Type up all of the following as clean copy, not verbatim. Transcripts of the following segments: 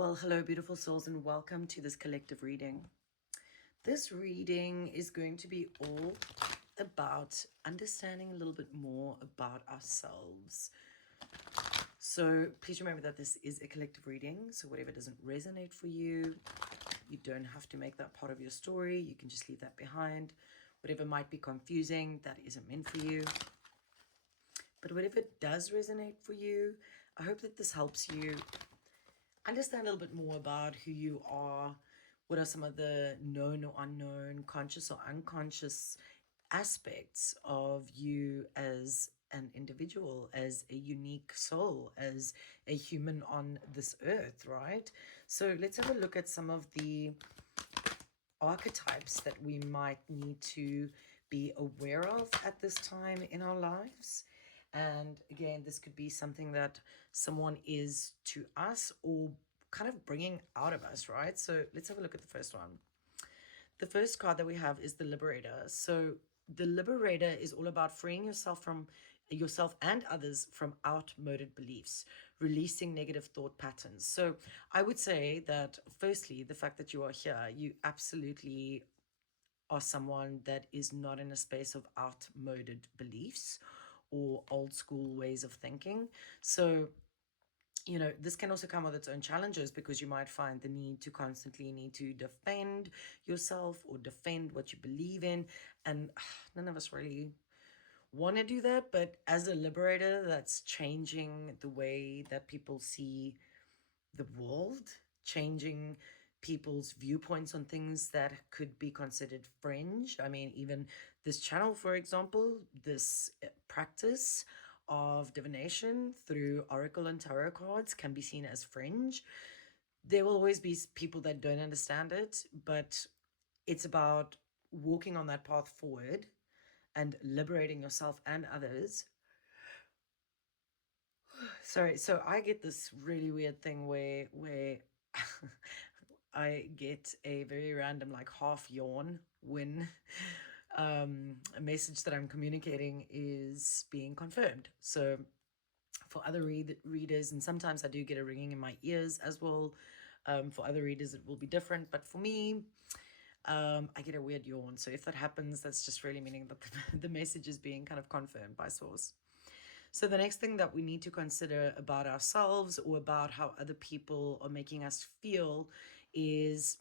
Well, hello, beautiful souls, and welcome to this collective reading. This reading is going to be all about understanding a little bit more about ourselves. So please remember that this is a collective reading. So whatever doesn't resonate for you, you don't have to make that part of your story. You can just leave that behind. Whatever might be confusing, that isn't meant for you. But whatever does resonate for you, I hope that this helps you understand a little bit more about who you are. What are some of the known or unknown, conscious or unconscious aspects of you as an individual, as a unique soul, as a human on this earth, right? So let's have a look at some of the archetypes that we might need to be aware of at this time in our lives. And again, this could be something that someone is to us or kind of bringing out of us, right? So let's have a look at the first one. The first card that we have is the Liberator. So the Liberator is all about freeing yourself and others from outmoded beliefs, releasing negative thought patterns. So I would say that firstly, the fact that you are here, you absolutely are someone that is not in a space of outmoded beliefs or old school ways of thinking. So this can also come with its own challenges because you might find the need to constantly need to defend yourself or defend what you believe in. And none of us really want to do that. But as a liberator, that's changing the way that people see the world, changing people's viewpoints on things that could be considered fringe. I mean, even this channel, for example, this practice of divination through oracle and tarot cards can be seen as fringe. There will always be people that don't understand it, but it's about walking on that path forward and liberating yourself and others. Sorry, so I get this really weird thing where I get a very random like half yawn when a message that I'm communicating is being confirmed. So for other readers, and sometimes I do get a ringing in my ears as well. For other readers, it will be different. But for me, I get a weird yawn. So if that happens, that's just really meaning that the message is being kind of confirmed by source. So the next thing that we need to consider about ourselves or about how other people are making us feel is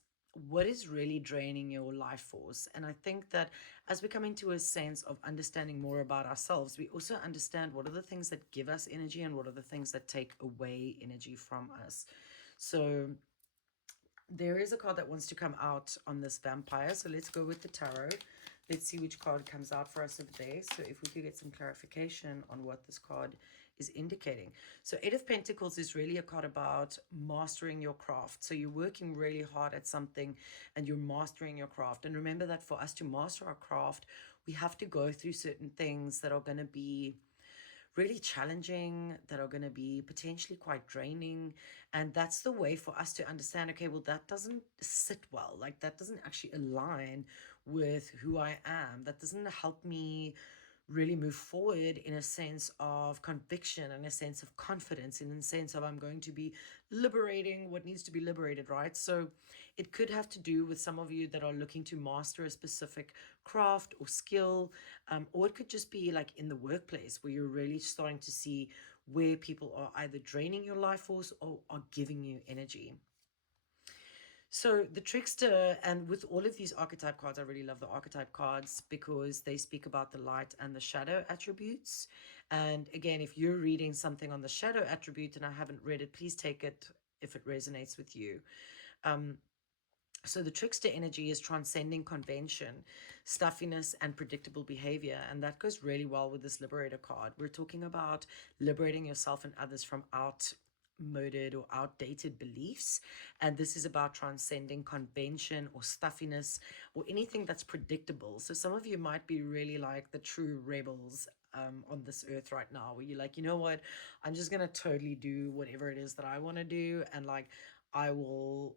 what is really draining your life force. And I think that as we come into a sense of understanding more about ourselves, we also understand what are the things that give us energy and what are the things that take away energy from us. So there is a card that wants to come out on this vampire. So let's go with the tarot. Let's see which card comes out for us today. So if we could get some clarification on what this card is indicating. So Eight of Pentacles is really a card about mastering your craft. So you're working really hard at something and you're mastering your craft. And remember that for us to master our craft, we have to go through certain things that are going to be really challenging, that are going to be potentially quite draining. And that's the way for us to understand, okay, well, that doesn't sit well. Like that doesn't actually align with who I am. That doesn't help me really move forward in a sense of conviction and a sense of confidence, in a sense of I'm going to be liberating what needs to be liberated, right? So it could have to do with some of you that are looking to master a specific craft or skill, or it could just be like in the workplace where you're really starting to see where people are either draining your life force or are giving you energy. So the trickster, and with all of these archetype cards, I really love the archetype cards because they speak about the light and the shadow attributes. And again, if you're reading something on the shadow attribute and I haven't read it, please take it if it resonates with you. So the trickster energy is transcending convention, stuffiness, and predictable behavior. And that goes really well with this liberator card. We're talking about liberating yourself and others from outmoded or outdated beliefs. And this is about transcending convention or stuffiness or anything that's predictable. So some of you might be really like the true rebels on this earth right now, where you're like, you know what, I'm just going to totally do whatever it is that I want to do. And like, I will,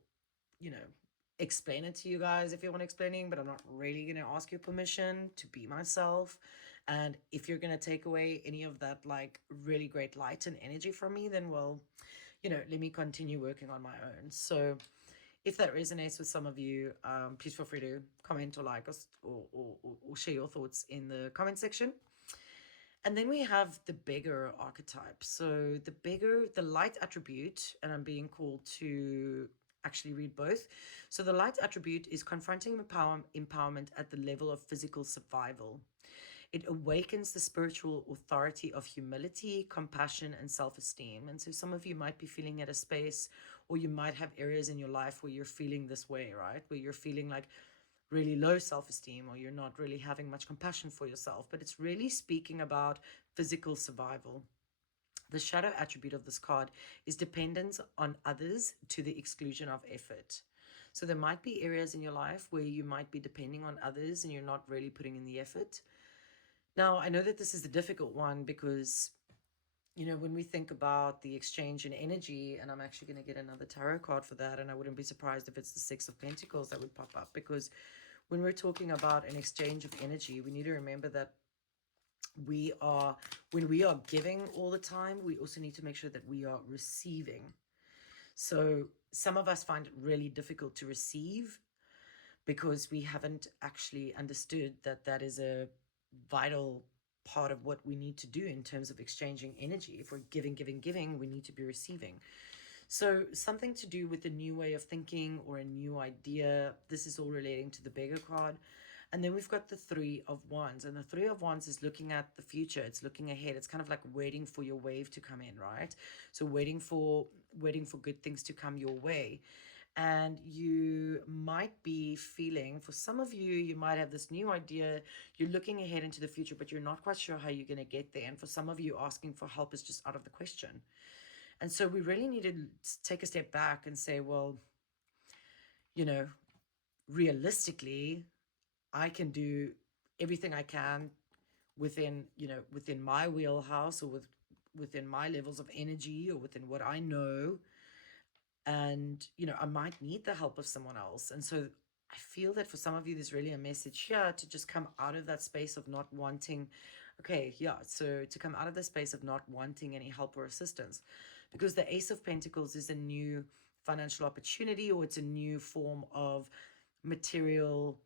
explain it to you guys if you want explaining, but I'm not really going to ask your permission to be myself. And if you're going to take away any of that like really great light and energy from me, then well, let me continue working on my own. So if that resonates with some of you, please feel free to comment or like us, or share your thoughts in the comment section. And then we have the beggar archetype. So the light attribute, and I'm being called to actually read both. So the light attribute is confronting empowerment at the level of physical survival. It awakens the spiritual authority of humility, compassion, and self esteem. And so some of you might be feeling at a space, or you might have areas in your life where you're feeling this way, right? Where you're feeling like really low self esteem, or you're not really having much compassion for yourself. But it's really speaking about physical survival. The shadow attribute of this card is dependence on others to the exclusion of effort. So there might be areas in your life where you might be depending on others and you're not really putting in the effort. Now, I know that this is the difficult one because, when we think about the exchange in energy, and I'm actually going to get another tarot card for that, and I wouldn't be surprised if it's the Six of Pentacles that would pop up, because when we're talking about an exchange of energy, we need to remember that when we are giving all the time, we also need to make sure that we are receiving. So some of us find it really difficult to receive because we haven't actually understood that that is a vital part of what we need to do in terms of exchanging energy. If we're giving, we need to be receiving. So something to do with a new way of thinking or a new idea. This is all relating to the beggar card. And then we've got the Three of Wands. And the Three of Wands is looking at the future. It's looking ahead. It's kind of like waiting for your wave to come in, right? So waiting for good things to come your way. And you might be feeling, for some of you, you might have this new idea. You're looking ahead into the future, but you're not quite sure how you're going to get there. And for some of you, asking for help is just out of the question. And so we really need to take a step back and say, well, realistically, I can do everything I can within my wheelhouse, or within my levels of energy, or within what I know. And, I might need the help of someone else. And so I feel that for some of you, there's really a message here to just come out of that space of not wanting. Okay, yeah. So to come out of the space of not wanting any help or assistance, because the Ace of Pentacles is a new financial opportunity, or it's a new form of material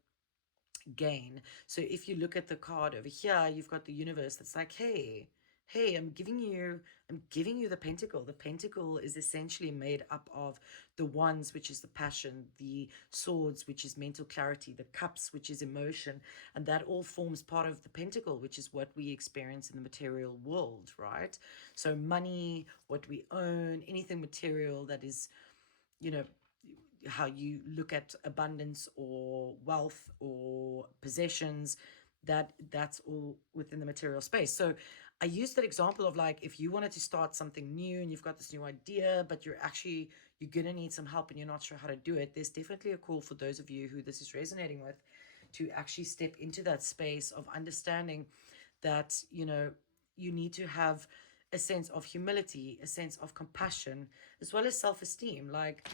gain. So if you look at the card over here, you've got the universe that's like, hey, I'm giving you the pentacle. The pentacle is essentially made up of the wands, which is the passion, the swords, which is mental clarity, the cups, which is emotion, and that all forms part of the pentacle, which is what we experience in the material world, right? So money, what we own, anything material that is, how you look at abundance or wealth or possessions, that's all within the material space. So I use that example of, like, if you wanted to start something new and you've got this new idea, but you're gonna need some help and you're not sure how to do it, there's definitely a call for those of you who this is resonating with to actually step into that space of understanding that you need to have a sense of humility, a sense of compassion, as well as self-esteem. Like,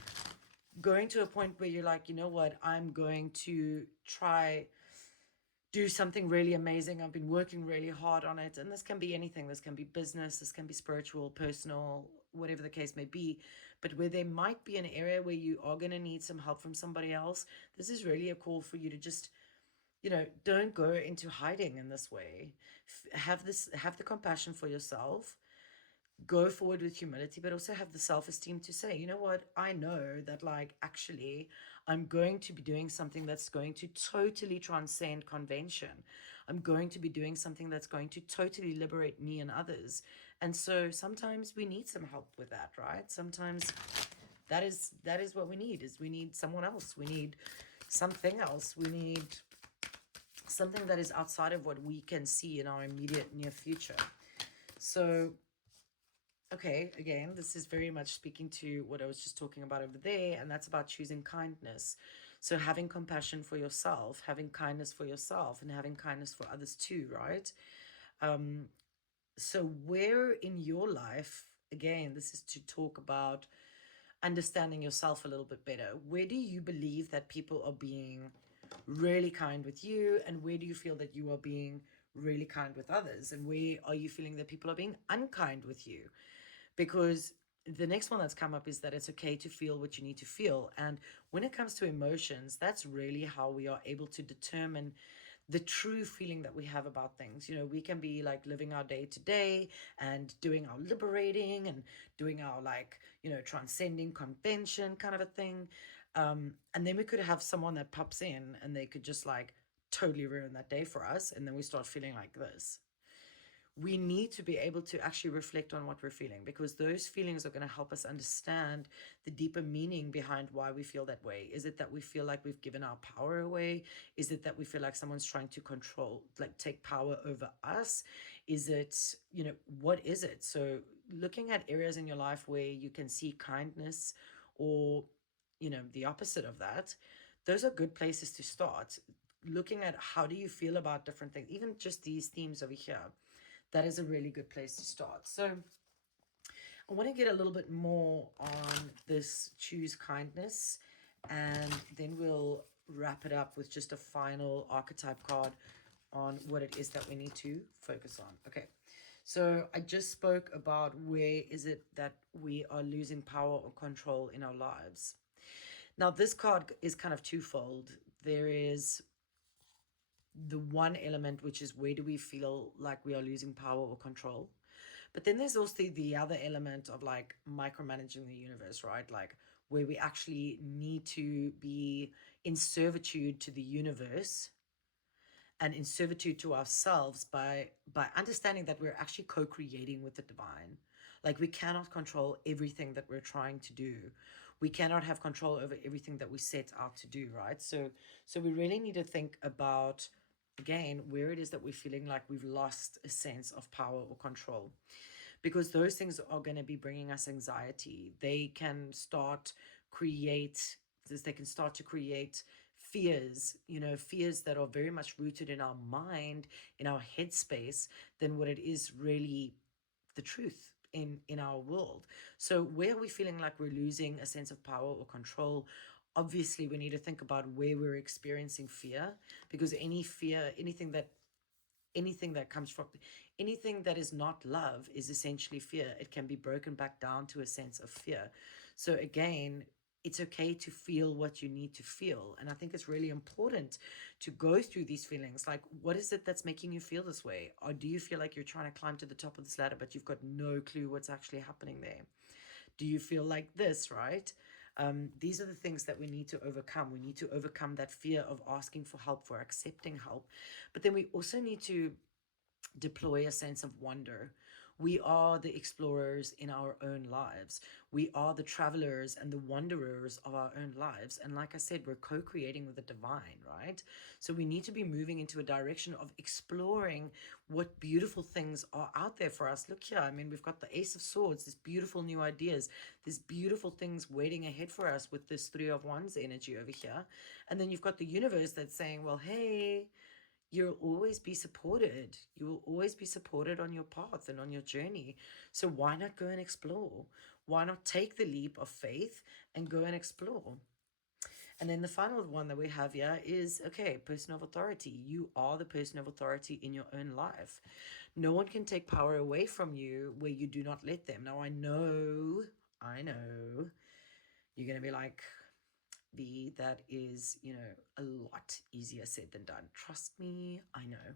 going to a point where you're like, you know what, I'm going to try do something really amazing. I've been working really hard on it. And this can be anything. This can be business, this can be spiritual, personal, whatever the case may be. But where there might be an area where you are going to need some help from somebody else, this is really a call for you to just, don't go into hiding in this way. Have the compassion for yourself, go forward with humility, but also have the self-esteem to say, you know what, I know that, like, actually I'm going to be doing something that's going to totally transcend convention. I'm going to be doing something that's going to totally liberate me and others. And so sometimes we need some help with that, right? Sometimes that is what we need. Is we need someone else, we need something else, we need something that is outside of what we can see in our immediate near future. So okay, again, this is very much speaking to what I was just talking about over there, and that's about choosing kindness. So having compassion for yourself, having kindness for yourself, and having kindness for others too, right? So where in your life, again, this is to talk about understanding yourself a little bit better. Where do you believe that people are being really kind with you, and where do you feel that you are being really kind with others, and where are you feeling that people are being unkind with you? Because the next one that's come up is that it's okay to feel what you need to feel. And when it comes to emotions, that's really how we are able to determine the true feeling that we have about things. You know, we can be like living our day to day and doing our liberating and doing our like, you know, transcending convention kind of a thing. And then we could have someone that pops in and they could just like totally ruin that day for us. And then we start feeling like this. We need to be able to actually reflect on what we're feeling, because those feelings are going to help us understand the deeper meaning behind why we feel that way. Is it that we feel like we've given our power away? Is it that we feel like someone's trying to control, like take power over us? Is it, you know, what is it? So looking at areas in your life where you can see kindness or, you know, the opposite of that, those are good places to start. Looking at how do you feel about different things, even just these themes over here, that is a really good place to start. So I want to get a little bit more on this choose kindness, and then we'll wrap it up with just a final archetype card on what it is that we need to focus on. Okay. So I just spoke about where is it that we are losing power or control in our lives. Now, this card is kind of twofold. There is the one element, which is where do we feel like we are losing power or control? But then there's also the other element of like micromanaging the universe, right? Like where we actually need to be in servitude to the universe and in servitude to ourselves by understanding that we're actually co-creating with the divine. Like we cannot control everything that we're trying to do. We cannot have control over everything that we set out to do, right? So we really need to think about, again, where it is that we're feeling like we've lost a sense of power or control, because those things are going to be bringing us anxiety. They can start to create fears, you know, fears that are very much rooted in our mind, in our headspace, than what it is really the truth in our world. So where are we feeling like we're losing a sense of power or control? Obviously we need to think about where we're experiencing fear, because any fear, anything that comes from, anything that is not love is essentially fear. It can be broken back down to a sense of fear. So again, it's okay to feel what you need to feel. And I think it's really important to go through these feelings. Like, what is it that's making you feel this way? Or do you feel like you're trying to climb to the top of this ladder, but you've got no clue what's actually happening there? Do you feel like this, right? These are the things that we need to overcome. We need to overcome that fear of asking for help, for accepting help. But then we also need to deploy a sense of wonder. We are the explorers in our own lives. We are the travelers and the wanderers of our own lives. And like I said, we're co creating with the divine, right? So we need to be moving into a direction of exploring what beautiful things are out there for us. Look here. I mean, we've got the Ace of Swords, these beautiful new ideas, these beautiful things waiting ahead for us with this Three of Wands energy over here. And then you've got the universe that's saying, well, hey, you'll always be supported. You will always be supported on your path and on your journey. So why not go and explore? Why not take the leap of faith and go and explore? And then the final one that we have here is, okay, person of authority. You are the person of authority in your own life. No one can take power away from you where you do not let them. Now, I know, you're going to be like, V, that is, you know, a lot easier said than done. Trust me, I know.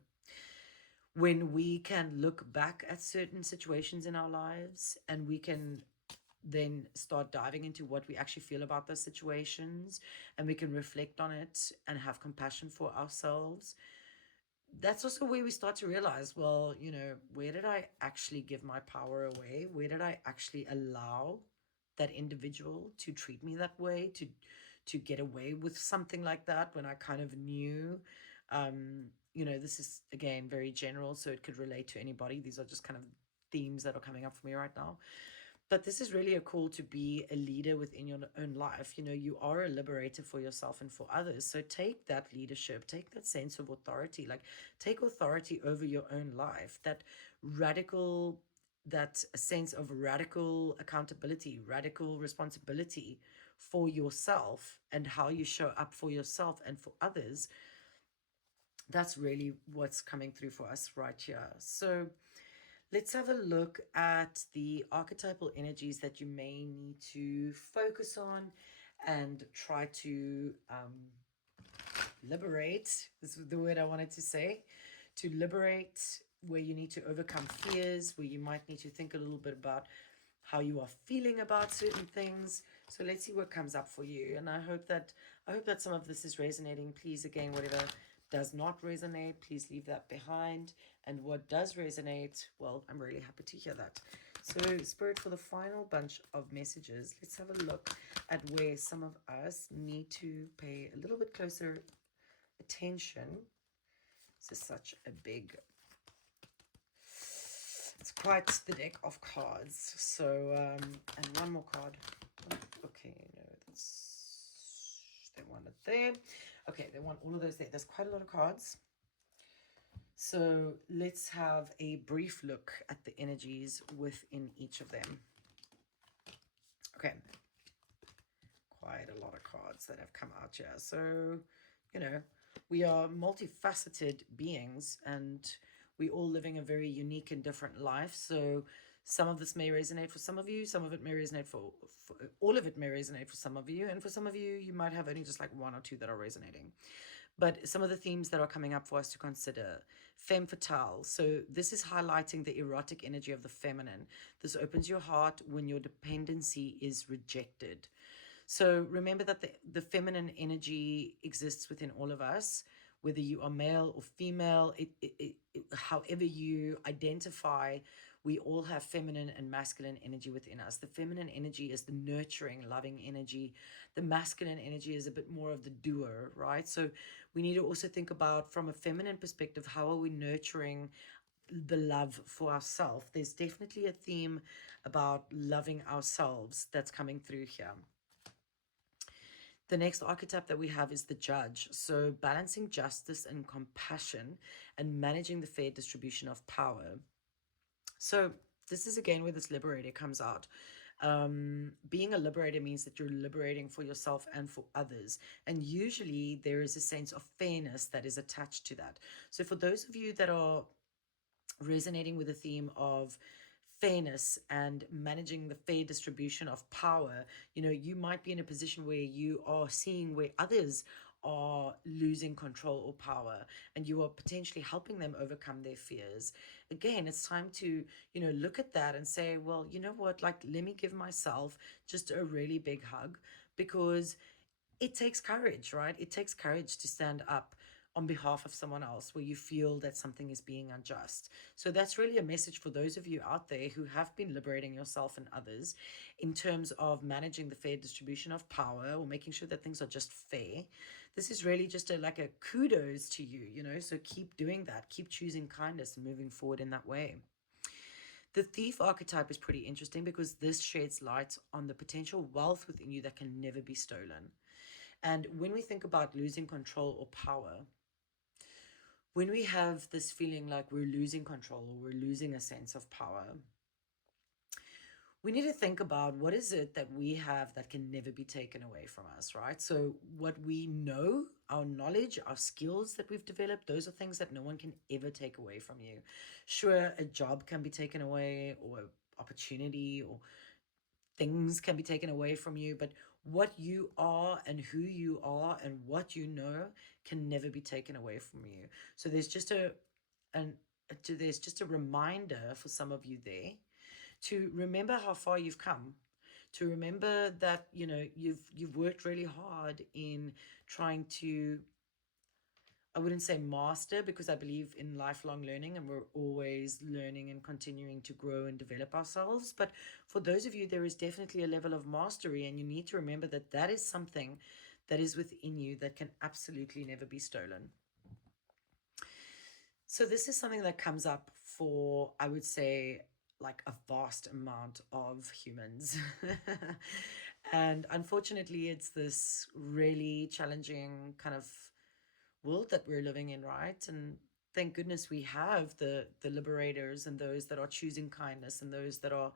When we can look back at certain situations in our lives and we can then start diving into what we actually feel about those situations, and we can reflect on it and have compassion for ourselves, that's also where we start to realize, well, you know, where did I actually give my power away? Where did I actually allow that individual to treat me that way, to get away with something like that when I kind of knew? You know, this is again very general, so it could relate to anybody. These are just kind of themes that are coming up for me right now. But this is really a call to be a leader within your own life. You know, you are a liberator for yourself and for others. So take that leadership, take that sense of authority, like take authority over your own life. Radical, that sense of radical accountability, radical responsibility for yourself and how you show up for yourself and for others. That's really what's coming through for us right here. So Let's have a look at the archetypal energies that you may need to focus on and try to liberate. This is the word I wanted to say. To liberate, where you need to overcome fears, where you might need to think a little bit about how you are feeling about certain things. So let's see what comes up for you. And I hope that some of this is resonating. Please, again, whatever does not resonate, please leave that behind. And what does resonate, well, I'm really happy to hear that. So, Spirit, for the final bunch of messages, let's have a look at where some of us need to pay a little bit closer attention. This is such a big, it's quite the deck of cards. So, and one more card. Okay, no, they want it there. Okay, they want all of those there. There's quite a lot of cards. So let's have a brief look at the energies within each of them. Okay, quite a lot of cards that have come out here. So, we are multifaceted beings, and we all living a very unique and different life. So some of this may resonate for some of you, some of it may resonate for all of it may resonate for some of you, and for some of you, you might have only just like one or two that are resonating. But some of the themes that are coming up for us to consider: femme fatale. So this is highlighting the erotic energy of the feminine. This opens your heart when your dependency is rejected. So remember that the feminine energy exists within all of us, whether you are male or female, however you identify, we all have feminine and masculine energy within us. The feminine energy is the nurturing, loving energy. The masculine energy is a bit more of the doer, right? So we need to also think about, from a feminine perspective, how are we nurturing the love for ourselves? There's definitely a theme about loving ourselves that's coming through here. The next archetype that we have is the judge. So balancing justice and compassion and managing the fair distribution of power. So this is again where this liberator comes out. Being a liberator means that you're liberating for yourself and for others. And usually there is a sense of fairness that is attached to that. So for those of you that are resonating with the theme of fairness and managing the fair distribution of power, you might be in a position where you are seeing where others are losing control or power, and you are potentially helping them overcome their fears. Again, it's time to look at that and say, well, you know what, like, let me give myself just a really big hug, because it takes courage, right? It takes courage to stand up on behalf of someone else where you feel that something is being unjust. So that's really a message for those of you out there who have been liberating yourself and others in terms of managing the fair distribution of power, or making sure that things are just fair. This is really just like a kudos to you, so keep doing that, keep choosing kindness and moving forward in that way. The thief archetype is pretty interesting because this sheds light on the potential wealth within you that can never be stolen. And when we think about losing control or power, when we have this feeling like we're losing control or we're losing a sense of power, we need to think about, what is it that we have that can never be taken away from us, right? So what we know, our knowledge, our skills that we've developed, those are things that no one can ever take away from you. Sure, a job can be taken away, or opportunity, or things can be taken away from you, but what you are and who you are and what you know can never be taken away from you. So there's just a reminder for some of you there to remember how far you've come, to remember that you've worked really hard in trying to, I wouldn't say master, because I believe in lifelong learning and we're always learning and continuing to grow and develop ourselves. But for those of you, there is definitely a level of mastery, and you need to remember that that is something that is within you that can absolutely never be stolen. So this is something that comes up for, I would say, like a vast amount of humans. And unfortunately, it's this really challenging kind of world that we're living in, right? And thank goodness we have the liberators and those that are choosing kindness and those that are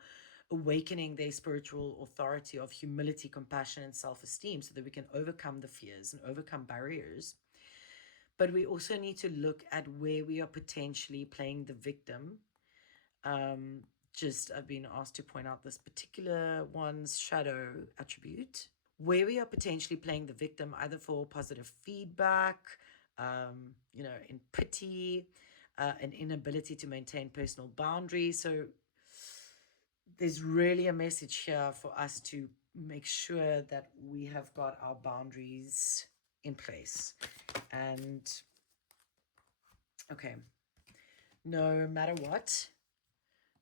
awakening their spiritual authority of humility, compassion, and self-esteem, so that we can overcome the fears and overcome barriers. But we also need to look at where we are potentially playing the victim, Um, just I've been asked to point out this particular one's shadow attribute, where we are potentially playing the victim either for positive feedback, in pity, an inability to maintain personal boundaries. So there's really a message here for us to make sure that we have got our boundaries in place. And okay, no matter what,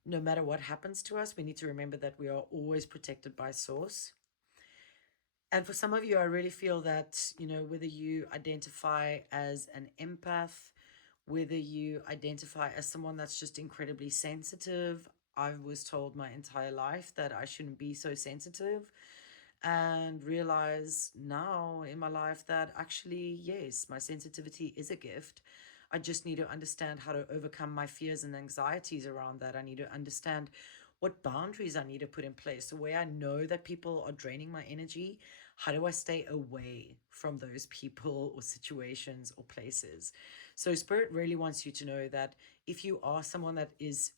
no matter what happens to us, we need to remember that we are always protected by source. And for some of you, I really feel that, whether you identify as an empath, whether you identify as someone that's just incredibly sensitive, I was told my entire life that I shouldn't be so sensitive, and realize now in my life that actually, yes, my sensitivity is a gift. I just need to understand how to overcome my fears and anxieties around that. I need to understand what boundaries I need to put in place. The way I know that people are draining my energy, how do I stay away from those people or situations or places? So, Spirit really wants you to know that if you are someone that is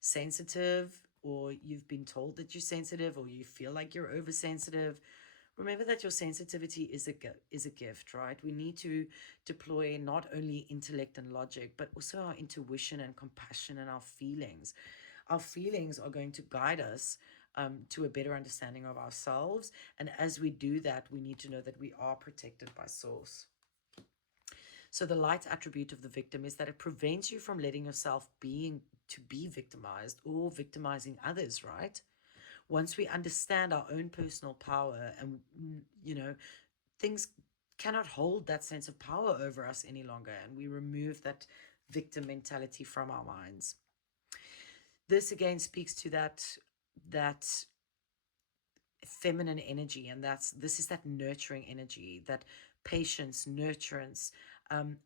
sensitive, or you've been told that you're sensitive, or you feel like you're oversensitive, remember that your sensitivity is a gift, right? We need to deploy not only intellect and logic, but also our intuition and compassion and our feelings. Our feelings are going to guide us to a better understanding of ourselves. And as we do that, we need to know that we are protected by source. So the light attribute of the victim is that it prevents you from letting yourself be victimized or victimizing others, right? Once we understand our own personal power, and things cannot hold that sense of power over us any longer, and we remove that victim mentality from our minds. This again speaks to that feminine energy, and this is that nurturing energy, that patience, nurturance,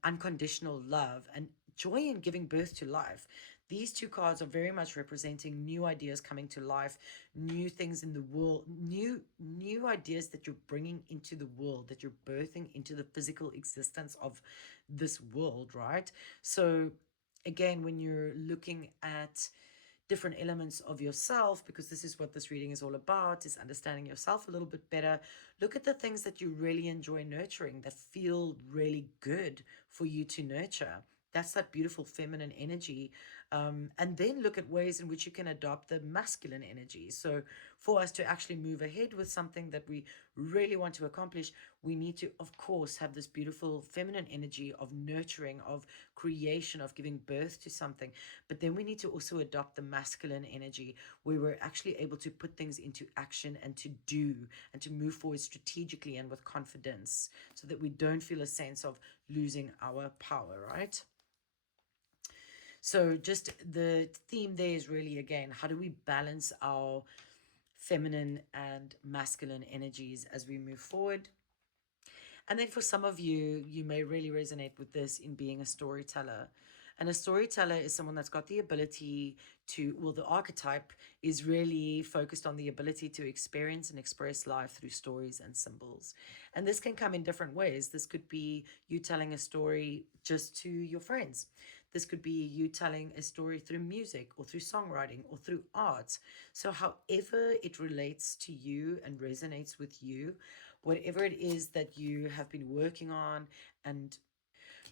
unconditional love, and joy in giving birth to life. These two cards are very much representing new ideas coming to life, new things in the world, new ideas that you're bringing into the world, that you're birthing into the physical existence of this world, right? So again, when you're looking at different elements of yourself, because this is what this reading is all about, is understanding yourself a little bit better. Look at the things that you really enjoy nurturing, that feel really good for you to nurture. That's that beautiful feminine energy. And then look at ways in which you can adopt the masculine energy. So for us to actually move ahead with something that we really want to accomplish, we need to, of course, have this beautiful feminine energy of nurturing, of creation, of giving birth to something. But then we need to also adopt the masculine energy, where we're actually able to put things into action and to do and to move forward strategically and with confidence, so that we don't feel a sense of losing our power, right? So just the theme there is really, again, how do we balance our feminine and masculine energies as we move forward? And then for some of you, you may really resonate with this in being a storyteller. And a storyteller is someone that's got the ability to, well, the archetype is really focused on the ability to experience and express life through stories and symbols. And this can come in different ways. This could be you telling a story just to your friends. This could be you telling a story through music or through songwriting or through art. So, however it relates to you and resonates with you, whatever it is that you have been working on and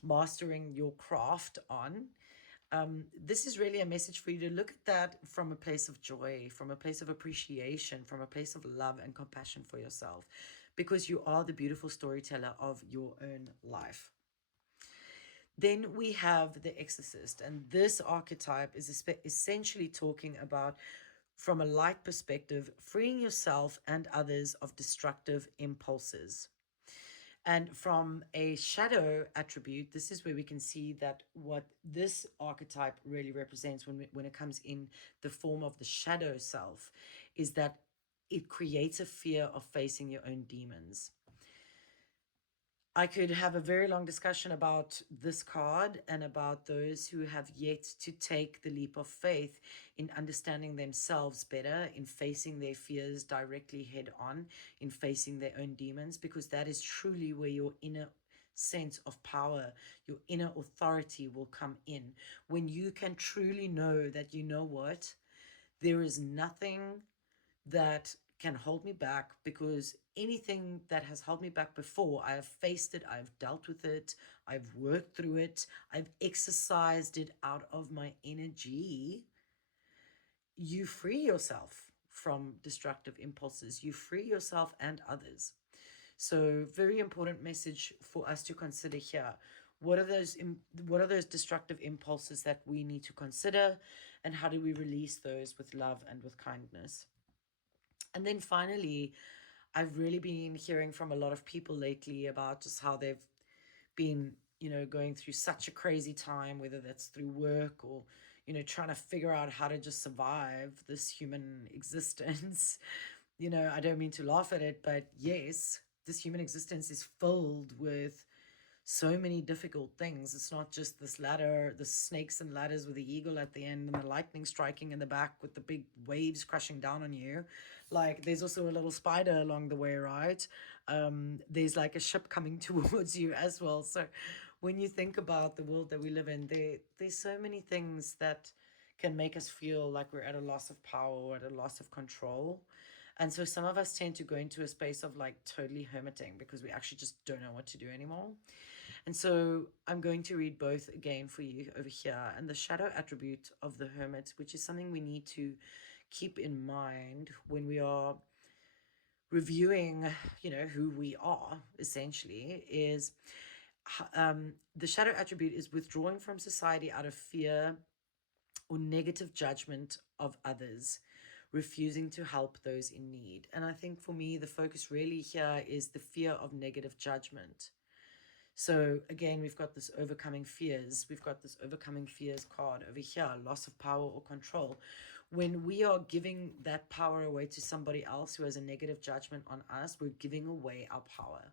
mastering your craft on, this is really a message for you to look at that from a place of joy, from a place of appreciation, from a place of love and compassion for yourself, because you are the beautiful storyteller of your own life. Then we have the exorcist, and this archetype is essentially talking about, from a light perspective, freeing yourself and others of destructive impulses. And from a shadow attribute, this is where we can see that what this archetype really represents when it comes in the form of the shadow self is that it creates a fear of facing your own demons. I could have a very long discussion about this card and about those who have yet to take the leap of faith in understanding themselves better, in facing their fears directly head on, in facing their own demons, because that is truly where your inner sense of power, your inner authority will come in. When you can truly know that, you know what, there is nothing that can hold me back, because anything that has held me back before, I have faced it, I've dealt with it, I've worked through it, I've exercised it out of my energy. You free yourself from destructive impulses, you free yourself and others. So, very important message for us to consider here. What are those destructive impulses that we need to consider, and how do we release those with love and with kindness? And then finally, I've really been hearing from a lot of people lately about just how they've been, going through such a crazy time, whether that's through work or, trying to figure out how to just survive this human existence. I don't mean to laugh at it, but yes, this human existence is filled with so many difficult things. It's not just this ladder, the snakes and ladders with the eagle at the end and the lightning striking in the back with the big waves crashing down on you. Like, there's also a little spider along the way, right? There's like a ship coming towards you as well. So when you think about the world that we live in, there's so many things that can make us feel like we're at a loss of power or at a loss of control. And so some of us tend to go into a space of like totally hermiting because we actually just don't know what to do anymore. And so I'm going to read both again for you over here. And the shadow attribute of the hermit, which is something we need to keep in mind when we are reviewing, who we are, essentially, is the shadow attribute is withdrawing from society out of fear or negative judgment of others, refusing to help those in need. And I think for me, the focus really here is the fear of negative judgment. So again, we've got this overcoming fears. We've got this overcoming fears card over here, loss of power or control. When we are giving that power away to somebody else who has a negative judgment on us, we're giving away our power.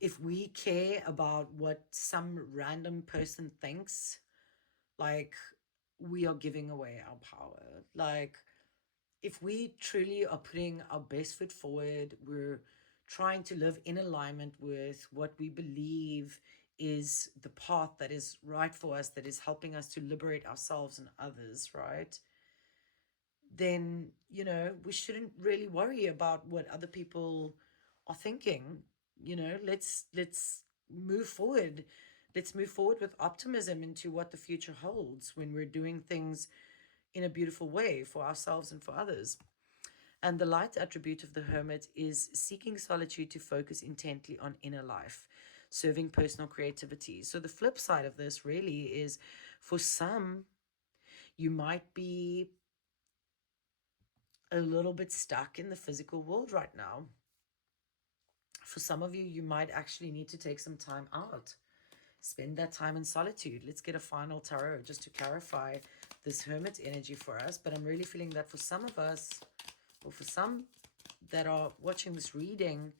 If we care about what some random person thinks, like, we are giving away our power. Like, if we truly are putting our best foot forward, we're trying to live in alignment with what we believe is the path that is right for us, that is helping us to liberate ourselves and others, right? Then, we shouldn't really worry about what other people are thinking. Let's move forward. Let's move forward with optimism into what the future holds when we're doing things in a beautiful way for ourselves and for others. And the light attribute of the hermit is seeking solitude to focus intently on inner life, serving personal creativity. So the flip side of this really is, for some, you might be a little bit stuck in the physical world right now. For some of you, you might actually need to take some time out. Spend that time in solitude. Let's get a final tarot just to clarify this hermit energy for us. But I'm really feeling that for some of us, or for some that are watching this reading,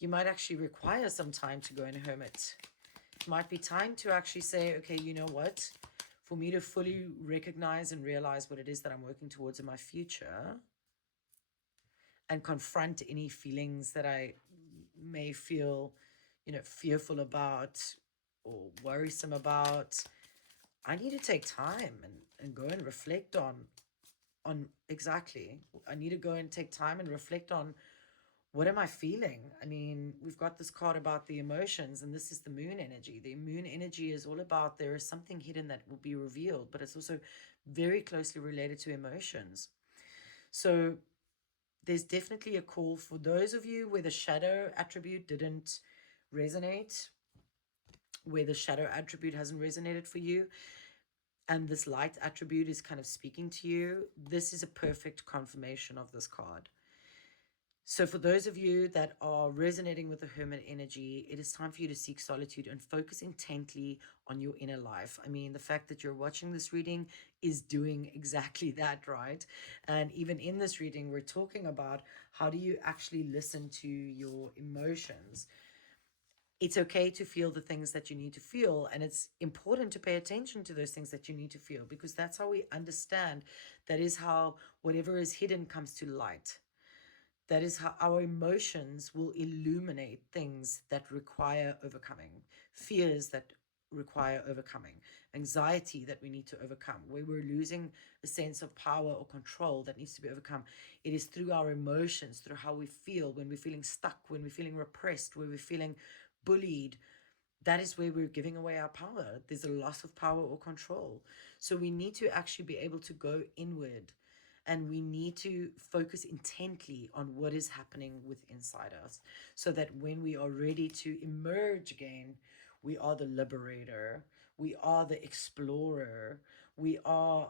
you might actually require some time to go in hermit. It might be time to actually say, okay, you know what? For me to fully recognize and realize what it is that I'm working towards in my future, and confront any feelings that I may feel, fearful about or worrisome about. I need to take time and go and reflect on exactly. I need to go and take time and reflect on, what am I feeling? I mean, we've got this card about the emotions, and this is the moon energy. The moon energy is all about, there is something hidden that will be revealed, but it's also very closely related to emotions. So there's definitely a call for those of you where the shadow attribute didn't resonate, where the shadow attribute hasn't resonated for you, and this light attribute is kind of speaking to you. This is a perfect confirmation of this card. So for those of you that are resonating with the hermit energy, it is time for you to seek solitude and focus intently on your inner life. I mean, the fact that you're watching this reading is doing exactly that, right? And even in this reading, we're talking about, how do you actually listen to your emotions? It's okay to feel the things that you need to feel, and it's important to pay attention to those things that you need to feel, because that's how we understand. That is how whatever is hidden comes to light. That is how our emotions will illuminate things that require overcoming, fears that require overcoming, anxiety that we need to overcome, where we're losing a sense of power or control that needs to be overcome. It is through our emotions, through how we feel when we're feeling stuck, when we're feeling repressed, when we're feeling bullied. That is where we're giving away our power. There's a loss of power or control. So we need to actually be able to go inward, and we need to focus intently on what is happening with inside us, so that when we are ready to emerge again, we are the liberator, we are the explorer, we are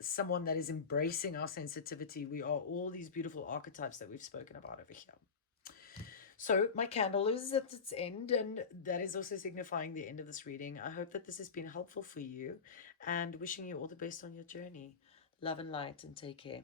someone that is embracing our sensitivity. We are all these beautiful archetypes that we've spoken about over here. So my candle is at its end, and that is also signifying the end of this reading. I hope that this has been helpful for you, and wishing you all the best on your journey. Love and light, and take care.